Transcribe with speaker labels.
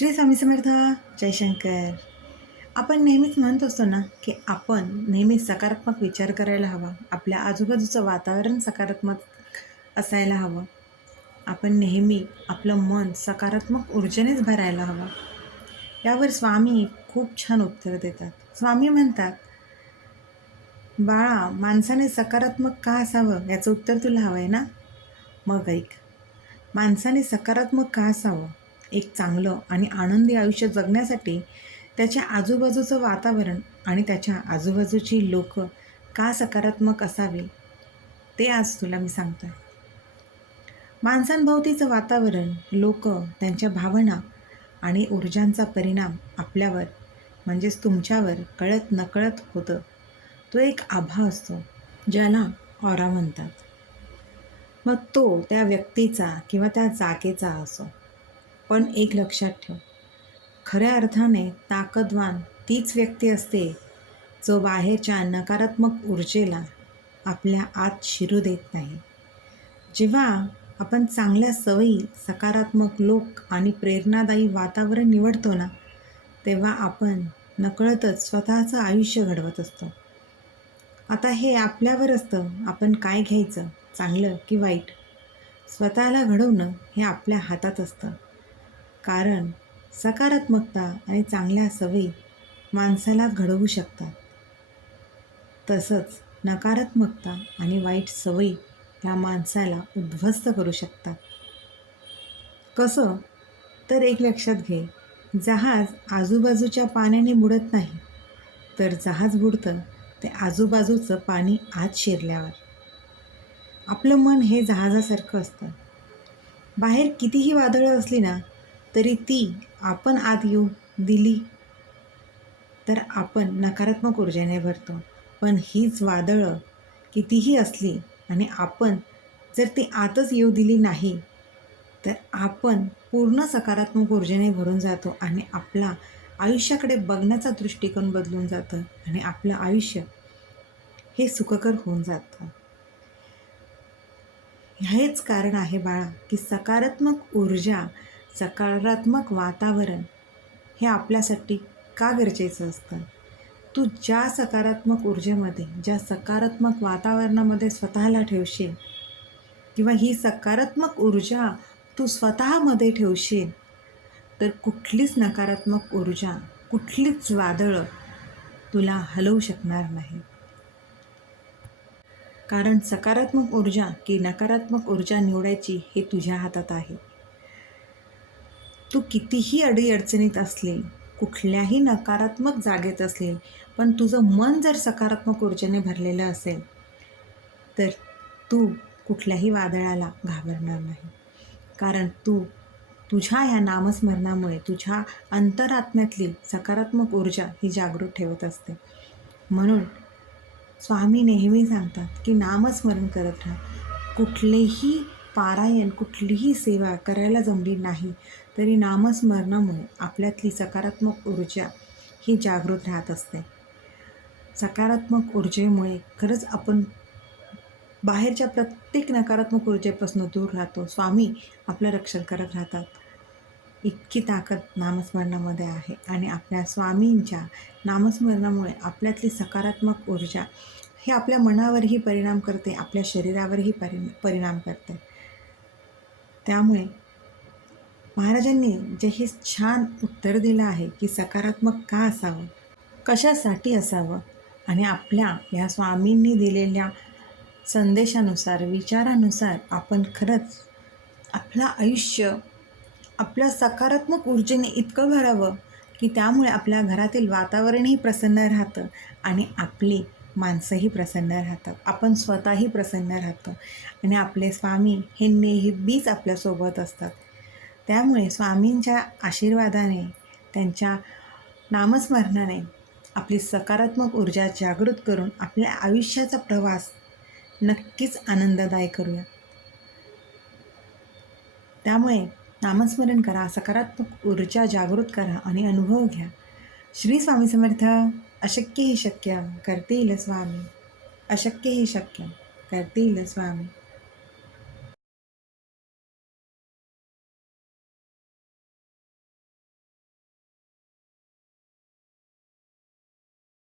Speaker 1: श्री स्वामी समर्थ जयशंकर आपण नेहमीच म्हणत असतो ना की आपण नेहमी सकारात्मक विचार करायला हवा. आपल्या आजूबाजूचं वातावरण सकारात्मक असायला हवं. आपण नेहमी आपलं मन सकारात्मक ऊर्जेनेच भरायला हवं. यावर स्वामी खूप छान उत्तर देतात. स्वामी म्हणतात बाळा माणसाने सकारात्मक का असावं? याचं उत्तर तुला हवं आहे ना? मग ऐक. माणसाने सकारात्मक का असावं? एक चांगलं आणि आनंदी आयुष्य जगण्यासाठी त्याच्या आजूबाजूचं वातावरण आणि त्याच्या आजूबाजूची लोक का सकारात्मक असावे ते आज तुला मी सांगतो आहे माणसांभोवतीचं वातावरण लोक त्यांच्या भावना आणि ऊर्जांचा परिणाम आपल्यावर म्हणजेच तुमच्यावर कळत नकळत होतं. तो एक आभा असतो ज्याला ऑरा म्हणतात. मग तो त्या व्यक्तीचा किंवा त्या जागेचा असो. पण एक लक्षात ठेव. खऱ्या अर्थाने ताकदवान तीच व्यक्ती असते जो बाहेरच्या नकारात्मक ऊर्जेला आपल्या आत शिरू देत नाही. जेव्हा आपण चांगल्या सवयी सकारात्मक लोक आणि प्रेरणादायी वातावरण निवडतो ना तेव्हा आपण नकळतच स्वतःचं आयुष्य घडवत असतो. आता हे आपल्यावर असतं आपण काय घ्यायचं चांगलं की वाईट? स्वतःला घडवणं हे आपल्या हातात असतं. कारण सकारात्मकता आणि चांगल्या सवयी माणसाला घडवू शकतात. तसंच नकारात्मकता आणि वाईट सवयी ह्या माणसाला उद्ध्वस्त करू शकतात. कसं? तर एक लक्षात घे. जहाज आजूबाजूच्या पाण्याने बुडत नाही. तर जहाज बुडतं ते आजूबाजूचं पाणी आत शिरल्यावर. आपलं मन हे जहाजासारखं असतं. बाहेर कितीही वादळं असली ना तरी ती आपण आत येऊ दिली तर आपण नकारात्मक ऊर्जेने भरतो. पण हीच वादळं कितीही असली आणि आपण जर ती आतच येऊ दिली नाही तर आपण पूर्ण सकारात्मक ऊर्जेने भरून जातो आणि आपला आयुष्याकडे बघण्याचा दृष्टिकोन बदलून जातं आणि आपलं आयुष्य हे सुखकर होऊन जातं. हेच कारण आहे बाळा की सकारात्मक ऊर्जा सकारात्मक वातावरण हे आपल्यासाठी का गरजेचं असतं? तू ज्या सकारात्मक ऊर्जेमध्ये ज्या सकारात्मक वातावरणामध्ये स्वतःला ठेवशील किंवा ही सकारात्मक ऊर्जा तू स्वतःमध्ये ठेवशील तर कुठलीच नकारात्मक ऊर्जा कुठलीच वादळं तुला हलवू शकणार नाही. कारण सकारात्मक ऊर्जा की नकारात्मक ऊर्जा निवडायची हे तुझ्या हातात आहे. तू कितीही अडीअडचणीत असली कुठल्याही नकारात्मक जागेत असली पण तुझं मन जर सकारात्मक ऊर्जेने भरलेलं असेल तर तू कुठल्याही वादळाला घाबरणार नाही. कारण तू तुझ्या ह्या नामस्मरणामुळे तुझ्या अंतरात्म्यातली सकारात्मक ऊर्जा ही जागृत ठेवत असते. म्हणून स्वामी नेहमी सांगतात की नामस्मरण करत राहा. कुठलेही पारायण कुठलीही सेवा करायला जमली नाही तरी नामस्मरणामुळे आपल्यातली सकारात्मक ऊर्जा ही जागृत राहत असते. सकारात्मक ऊर्जेमुळे खरंच आपण बाहेरच्या प्रत्येक नकारात्मक ऊर्जेपासून दूर राहतो. स्वामी आपलं रक्षण करत राहतात. इतकी ताकद नामस्मरणामध्ये आहे आणि आपल्या स्वामींच्या नामस्मरणामुळे आपल्यातली सकारात्मक ऊर्जा हे आपल्या मनावरही परिणाम करते आपल्या शरीरावरही परि परिणाम करते. त्यामुळे महाराजांनी जे हे छान उत्तर दिलं आहे की सकारात्मक का असावं? कशासाठी असावं? आणि आपल्या या स्वामींनी दिलेल्या संदेशानुसार विचारानुसार आपण खरंच आपलं आयुष्य आपल्या सकारात्मक ऊर्जेने इतकं भरावं की त्यामुळे आपल्या घरातील वातावरणही प्रसन्न राहतं आणि आपली माणसंही प्रसन्न राहतात. आपण स्वतःही प्रसन्न राहतो. आणि आपले स्वामी हे नेहमीच आपल्यासोबत असतात. त्यामुळे स्वामींच्या आशीर्वादाने त्यांच्या नामस्मरणाने आपली सकारात्मक ऊर्जा जागृत करून आपल्या आयुष्याचा प्रवास नक्कीच आनंददायी करूया. त्यामुळे नामस्मरण करा सकारात्मक ऊर्जा जागृत करा आणि अनुभव घ्या. श्री स्वामी समर्थ अशक्य ही शक्य करतील स्वामी. अशक्य ही शक्य करतील स्वामी.